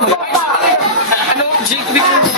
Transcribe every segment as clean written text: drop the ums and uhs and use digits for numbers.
Ano? Jake Victor.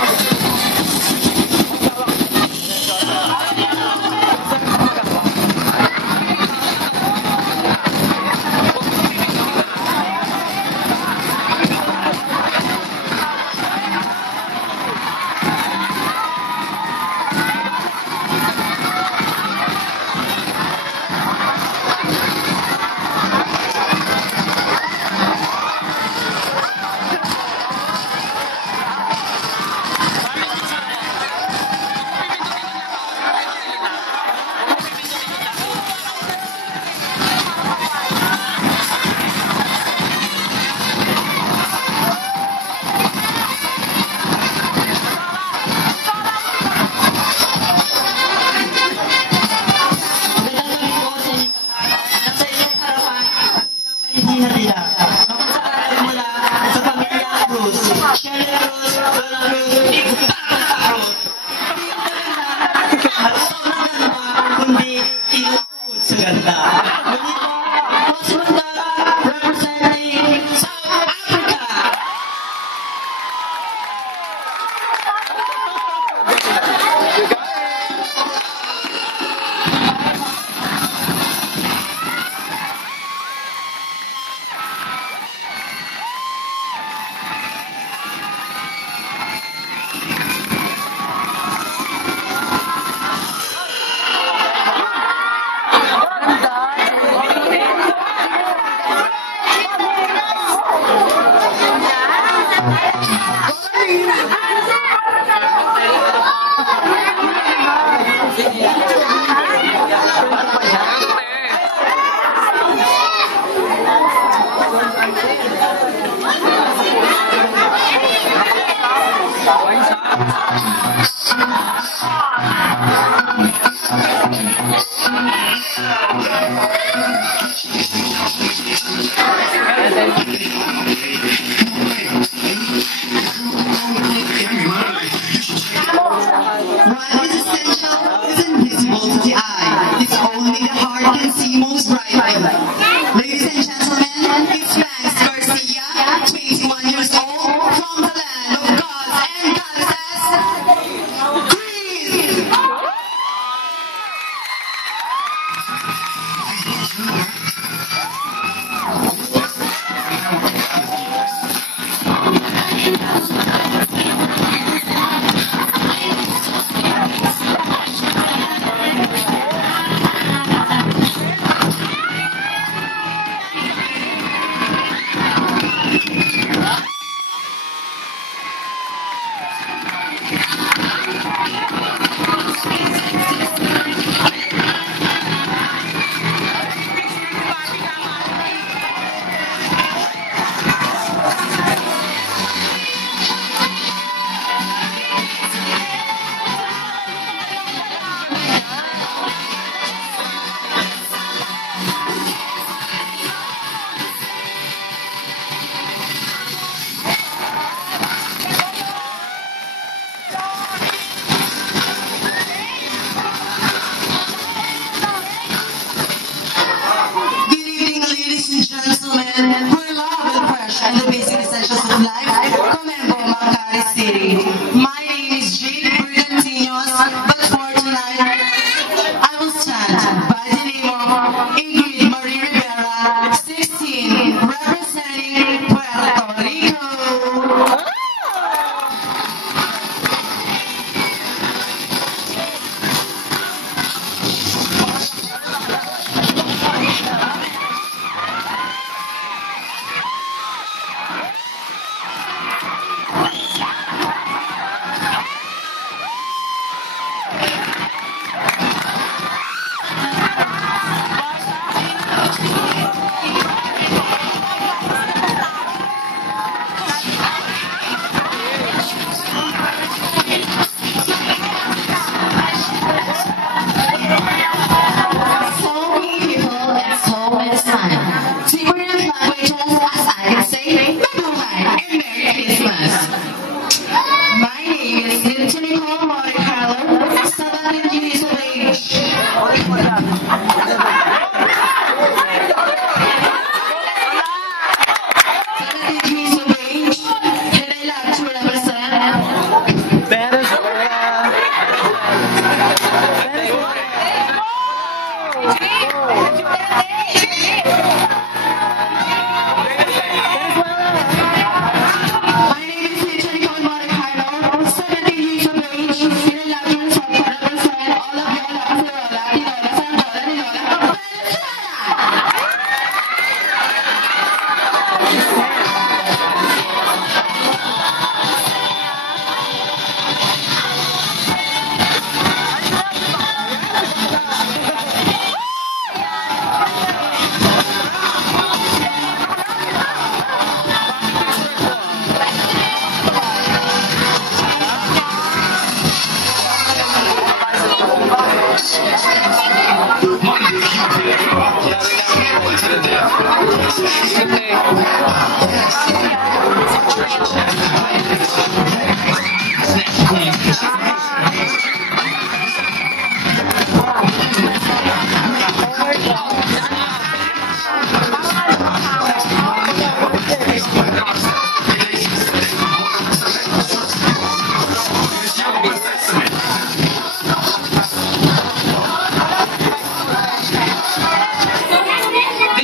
Good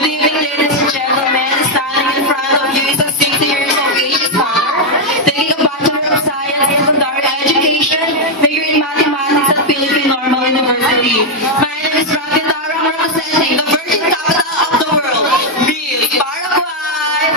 evening, ladies and gentlemen. Standing in front of you is a 60 years old age scholar taking a Bachelor of Science in Secondary Education, major in Mathematics at Philippine Normal University. My name is Rocky Tarang, representing the Virgin Capital of the world, Miss Paraguay.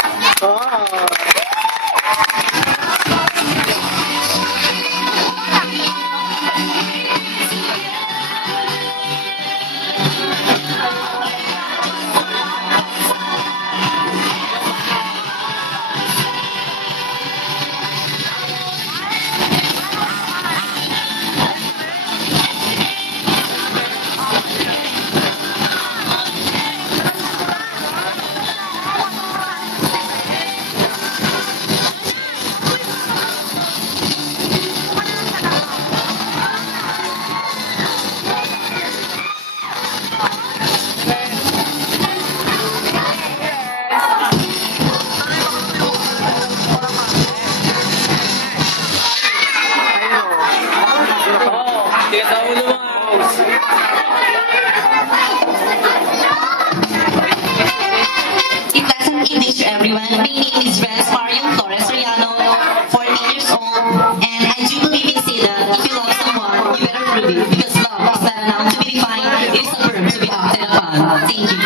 Tiga tahun lu Mas. In pleasant evening to everyone. My name is Renz Marion Torres Riano, 14 years old, and I do believe in say that if you love someone, you better prove it, because love is not a noun to be defined, it is a verb to be acted upon. Thank you.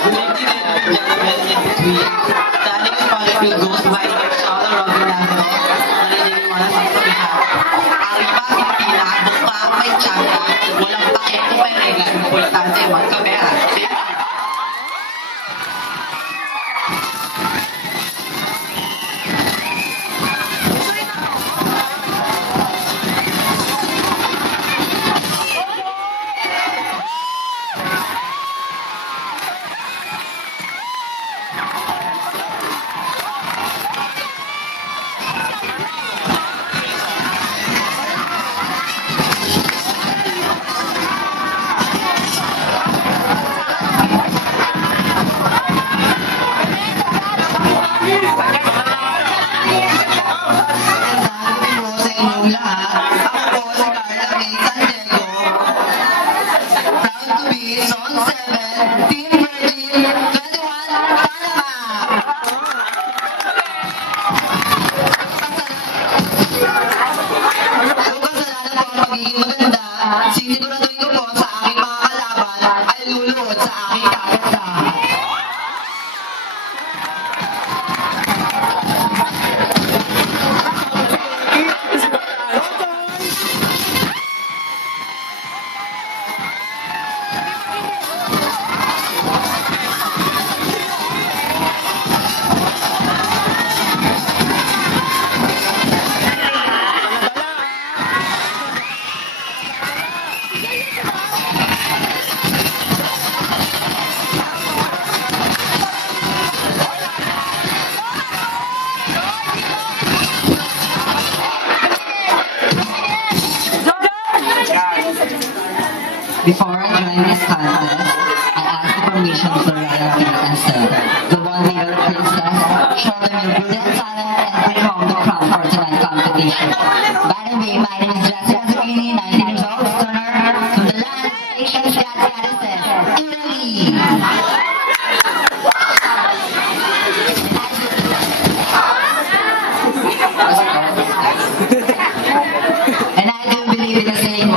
Good evening, ladies and gentlemen. In between, standing in front of you goes by Marcelo Robinado. Narinig mo na sa sabihan. Ari pa, Pilipina, bukpa ako may tsaka. Walang pake kung may regla. Importante, magkamehan. Thank you. Siguraduhin ko po sa aking mga kalaban ay luluhod sa aking kagandahan. Before I joined this contest, I asked the permission to the royal king and said, "The one little princess, show them your brilliant talent and bring home the crown for tonight's competition." By the way, my name is Jessica Zucchini, 19 years old, stunner, from the land of patience, goddesses, Italy. And I do believe in the saying